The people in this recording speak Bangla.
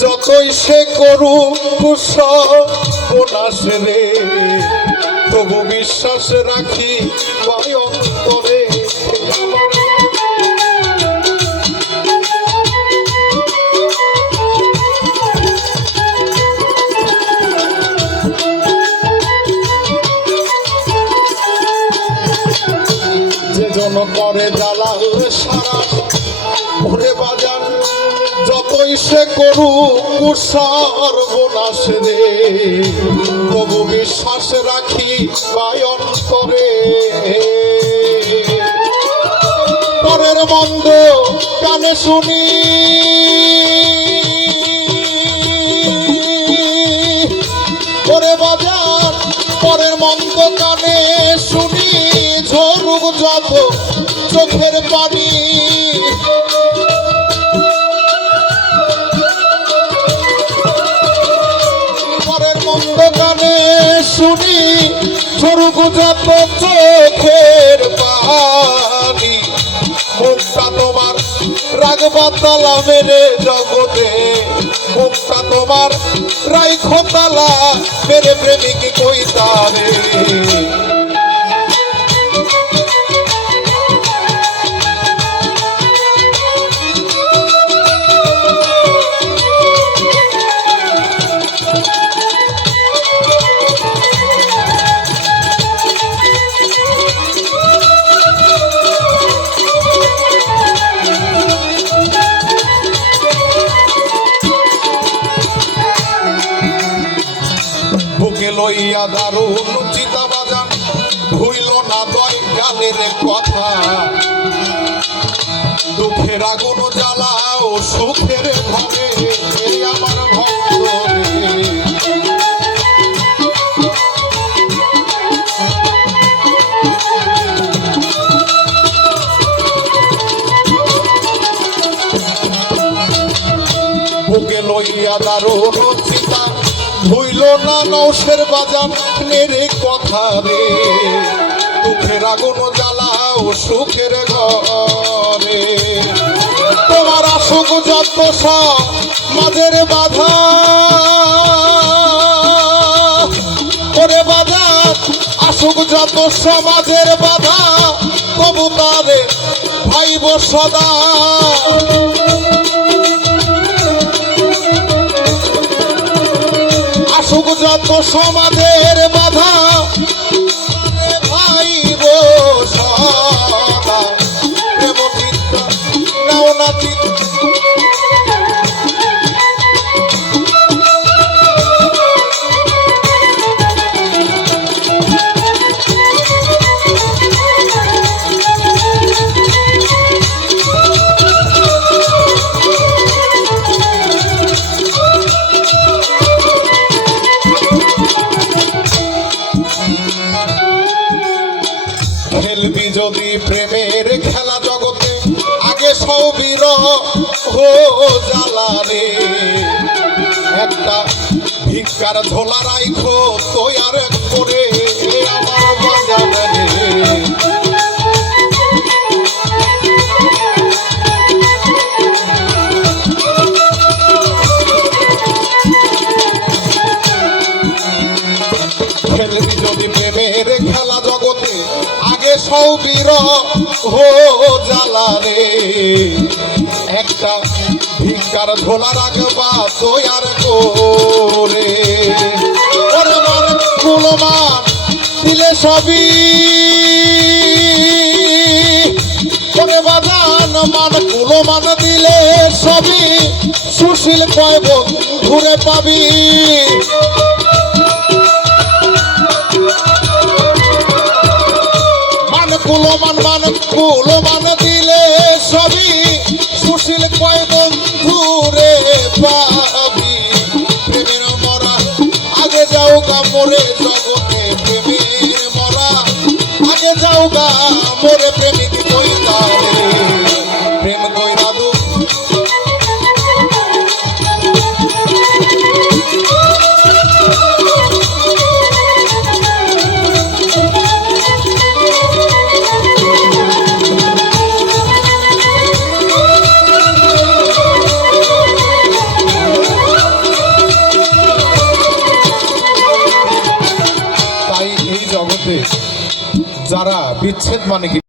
যতই সে করু কুসনাশ রে, তবু বিশ্বাস রাখি অন্তরে। যে জন করে দালাল সারা ওরে বাজার সে করু সর্বনাশ রে। তবু বিশ্বাস রাখি বায়ন করে। পরের মন্দ কানে শুনি। ওরে বাজার, পরের মন্দ কানে শুনি। ঝরুক যত চোখের পানি। গানে শুনি ঝরুক তো চোখের পানি মুখটা তোমার রাগবা তালা মেরে জগতে। মুখটা তোমার রাইখো তালা, মেরে প্রেমিক কইতারে লইয়া দারুণ চিতা বাজান, ভুইল না দয় গালের কথা। দুঃখের আগুন জ্বালাও, সুখের ভক্ত। লইয়া দারুণ চিতা ভুইল না নৌসের বাজান মেরে কথা রে। দুঃখের আগুন জ্বালাও সুখের ঘরে। তোমার আসুক যত সব মাঝের বাধা। করে বাধা আসুক যত সমাজের বাধা, তবু তারে ভাইব সদা। যত খেলবি যদি প্রেমের খেলা জগতে আগে সৌবির হো জ্বালারে একটা ভিক্ষার ঝোলা রাইখো তৈয়ার করে আমার সৌবীর হো জ্বালারে একটা ভিক্ষার ঝোলা রাখবা তৈয়ার করে। ওরে মান কুলমান দিলে সবই। ওরে বাজান মান কুলমান দিলে সবই। সুশীল কয় ঘুরে পাবি। মান কুলমান দিলে সবই সুশীল কয় বন্ধু রে পাবি। প্রেমের মরা আগে যাও গা বিচ্ছেদ মানে কি?